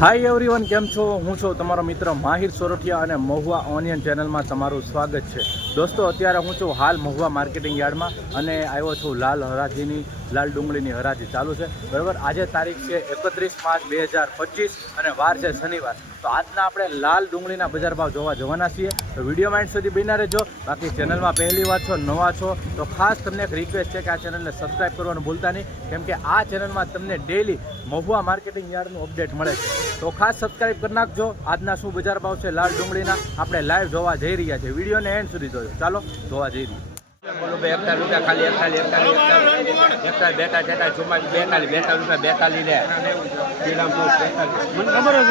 Hi everyone કેમ છો? હું છું તમારો મિત્ર માહિર સોરઠિયા અને મહુવા ઓનિયન ચેનલમાં તમારું સ્વાગત છે. દોસ્તો, અત્યારે હું છું હાલ મહુવા માર્કેટિંગ યાર્ડમાં અને આવ્યો છું લાલ હરાજીની લાલ ડુંગળીની હરાજી ચાલુ છે. બરાબર? આજે તારીખ છે એકત્રીસ પાંચ બે હજાર પચીસ અને વાર છે શનિવાર. તો આજના આપણે લાલ ડુંગળીના બજાર ભાવ જોવા જવાના છીએ. તો વીડિયો માઇન્ડ સુધી બિના રહેજો. બાકી ચેનલમાં પહેલી વાર છો, નવા છો, તો ખાસ તમને એક રિક્વેસ્ટ છે કે આ ચેનલને સબસ્ક્રાઈબ કરવાનું ભૂલતા નહીં. કેમ કે આ ચેનલમાં તમને ડેલી મહુવા માર્કેટિંગ યાર્ડનું અપડેટ મળે છે. તો ખાસ સબસ્ક્રાઇબ કરી નાખજો. આજના શું બજાર ભાવ છે લાલ ડુંગળીના? આપણે લાઈવ જોવા જઈ રહ્યા છીએ. વિડીયોને એન્ડ સુધી જોજો. ચાલો, જોવા જઈ રહ્યા એકતા રૂપિયા ખાલી એકતાલી એકતાલી એકતાલી બેતા તેતા ચુમ્માલીસ બેતાલી બેતાલીસ રૂપિયા બેતાલી લે શ્રીરામપુર બેતાલીસ. મને ખબર જ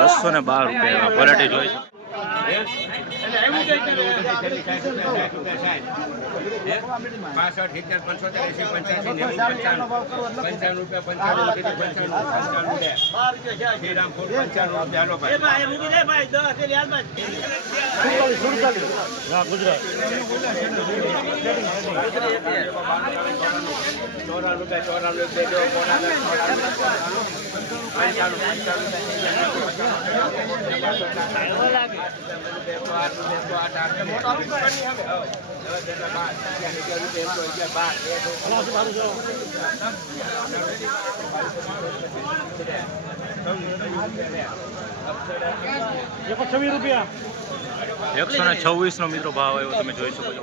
બસો ને બાર રૂપિયા ક્વોલિટી જોઈ શકો પાસઠ સિત્તેર પંચોતેર એસી પંચ્યાસી નેવું પંચાણું. રૂપિયા પંચાણું કીધું પંચાણું પંચાણું શ્રીરામપુર પંચાણું રૂપિયા. હાલો ભાઈ ચોરાણું રૂપિયા ચોરાણું પંચાણું પંચાણું એકસો ને છવ્વીસ નો મિત્રો ભાવ આવ્યો તમે જોઈ શકો છો.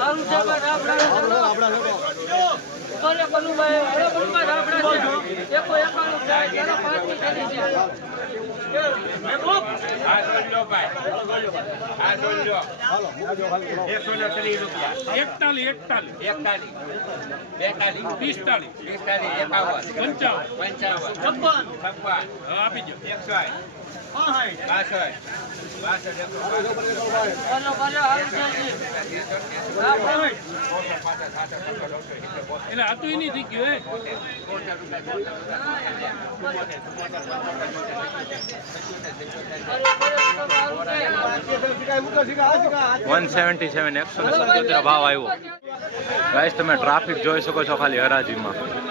પણ આપણા ભલે પેલું ભાઈ બરાબર આપણા છે. એકો એકાણું એક ચાલો પાંચની થેલી છે. એકતાલીસ. એકતાલીસ. બેતાલીસ પિસ્તાલીસ પિસ્તાલીસ એકાવન પંચાવન. પંચાવન. છપ્પન. છપ્પન. આપી દો એકસો વન સેવન્ટી સેવન એકસો ને સત્યોતેર ભાવ આવ્યો ગાઈસ તમે ટ્રાફિક જોઈ શકો છો ખાલી હરાજીમાં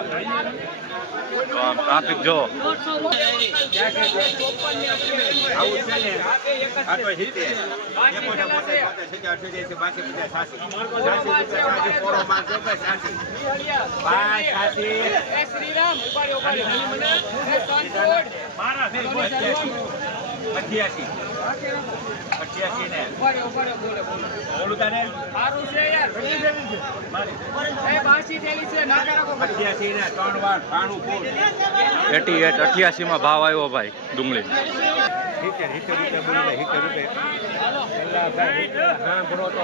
ટ્રાફિક જો. દોઢસો અઠ્યાસી. અઠ્યાસી ને. અઠ્યાસી ને ત્રણ વાર ભાણું ફૂલ એટી એટ અઠ્યાસીમાં ભાવ આવ્યો ભાઈ ડુંગળી. સિત્તેર સિત્તેર રૂપિયા બોલી સિત્તેર રૂપિયા. હા બોલો તો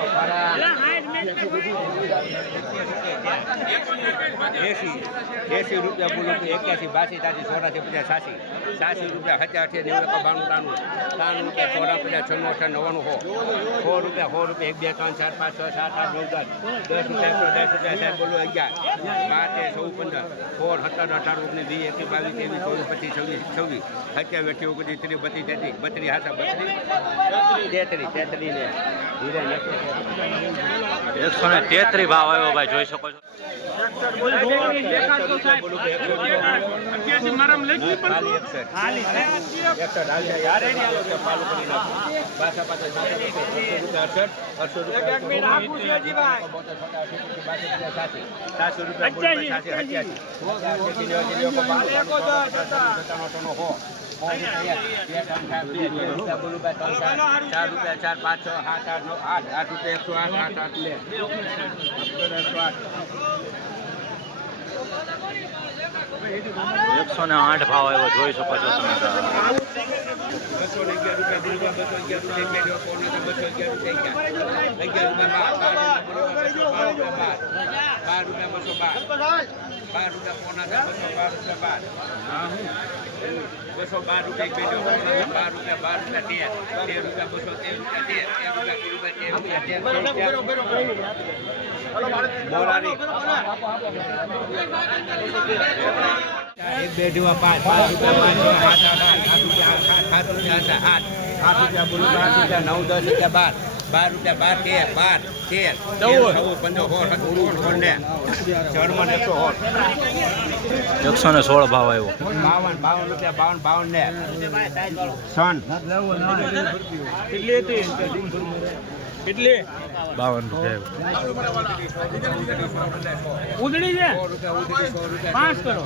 એસી રૂપિયા બોલું તો એક્યાસી, બાસી તાસી ચોરાસી પચાસ, સાસી. સાસી રૂપિયા હજાર છે, નેવું બાણું તાણું તાણું રૂપિયા ચોરા પચાસ છન્નું, અઠાર, નવ્વાણું, હો. સો રૂપિયા સો રૂપિયા, એક, બે, ત્રણ, ચાર, પાંચ, છ, સાત, આઠ, નવ, દસ. દસ રૂપિયા દસ રૂપિયા, સાહેબ, બોલું અગિયાર. બાર, તેર, ચૌદ, પંદર. સોળ, સત્તર અઢાર ઓગણીસ, વીસ, એકવીસ, બાવીસ, ત્રેવીસ, ચોવીસ, પચીસ, છવ્વીસ છવ્વીસ. સત્યાવીસ, અઠ્યાવીસ, ઓગણીસ, ત્રીસ, બત્રીસ, તેત્રીસ. બત્રીસ હાથા બત્રીસ. તેત્રીસ તેત્રીસ ને. ધીરે એકસો ને તેત્રીસ ભાવ આવ્યો ભાઈ જોઈ શકો છો. રૂપિયા, ચાર, રૂપિયા પાંચ, આઠ, નવ, આઠ, આઠ રૂપિયા, એકસો આઠ, આઠ, આઠ, બે. એકસો આઠ. એકસો ને આઠ ભાવ આવ્યો જોઈ શકો છો તમે બસો બાર, રૂપિયા બસો બાર, બાર રૂપિયા રૂપિયા પોણા થાય, બસો બાર રૂપિયા બાર. બસો બાર રૂપિયા બેઠો, બાર રૂપિયા, બાર રૂપિયા તેર. તેર રૂપિયા બસો તેર રૂપિયા તેર. તેર રૂપિયા તેર રૂપિયા તેર. મોરારી. એક બે જેવા પાંચ પાંચ રૂપિયા પાંચ સાત આઠ આઠ રૂપિયા સાત રૂપિયા આઠ આઠ આઠ રૂપિયા બોલું આઠ રૂપિયા નવ દસ રૂપિયા બાર બાર રૂપિયા બાર તેર બાર તેર એકસો ને સોળ ભાવ આવ્યો બાવન બાવન રૂપિયા બાવન બાવન ને સન કેટલી રૂપિયા ઉધડી છે? સો રૂપિયા સો રૂપિયા. પાંચ કરો.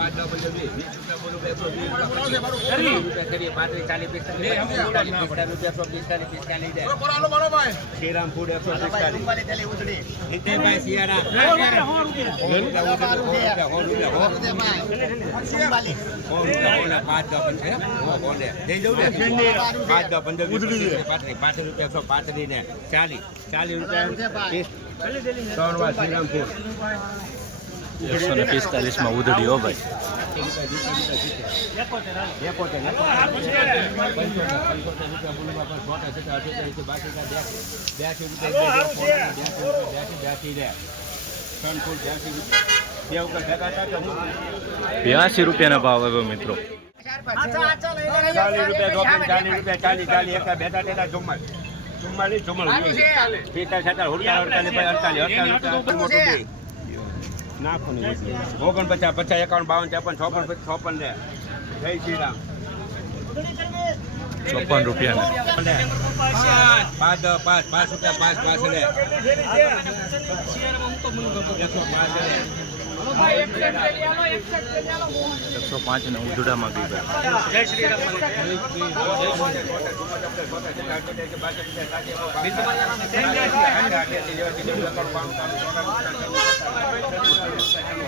શ્રીરામ ફૂડ એકસો પાંચ રૂપિયા એકસો પાંત્રીસ ને ચાલીસ. ચાલીસ રૂપિયા. શ્રીરામપુર. એકસો ને પિસ્તાલીસમાં ઉધડી હો ભાઈ. બ્યાસી રૂપિયાના ભાવ આવ્યો મિત્રો. ચાલીસ રૂપિયા ચાલીસ રૂપિયા ચાલીસ એક એકા બેઠા તેટા ચુમ્માલીસ ચુમ્માલીસ ચુમ્માલીસ પિસ્તાલીસ સત્તર અડતાલીસ અડતાલીસ. નાખો ને ઓગણપચાસ પચાસ એકાવન બાવન ચોપન ચોપન ચોપન ને જય શ્રી રામ. ચોપન રૂપિયા પાંચ પાંચ પાંચ રૂપિયા પાંચ પાંચ લે. એકસો પાંચ લે. એકસો પાંચ ને ઉધડામાં બી ભાઈ.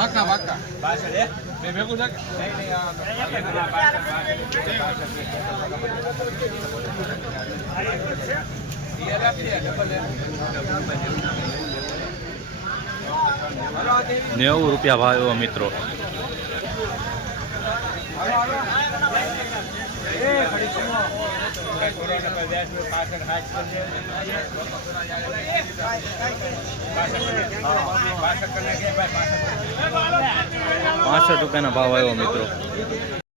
વાકા વાકા બે ભેગું નહીં નેવું રૂપિયા ભાવ મિત્રો પાછળ હાથ કરજે પાછળ કરી નાખે ભાઈ પાછળ પાસઠ રૂપિયાના ભાવ આવ્યો મિત્રો.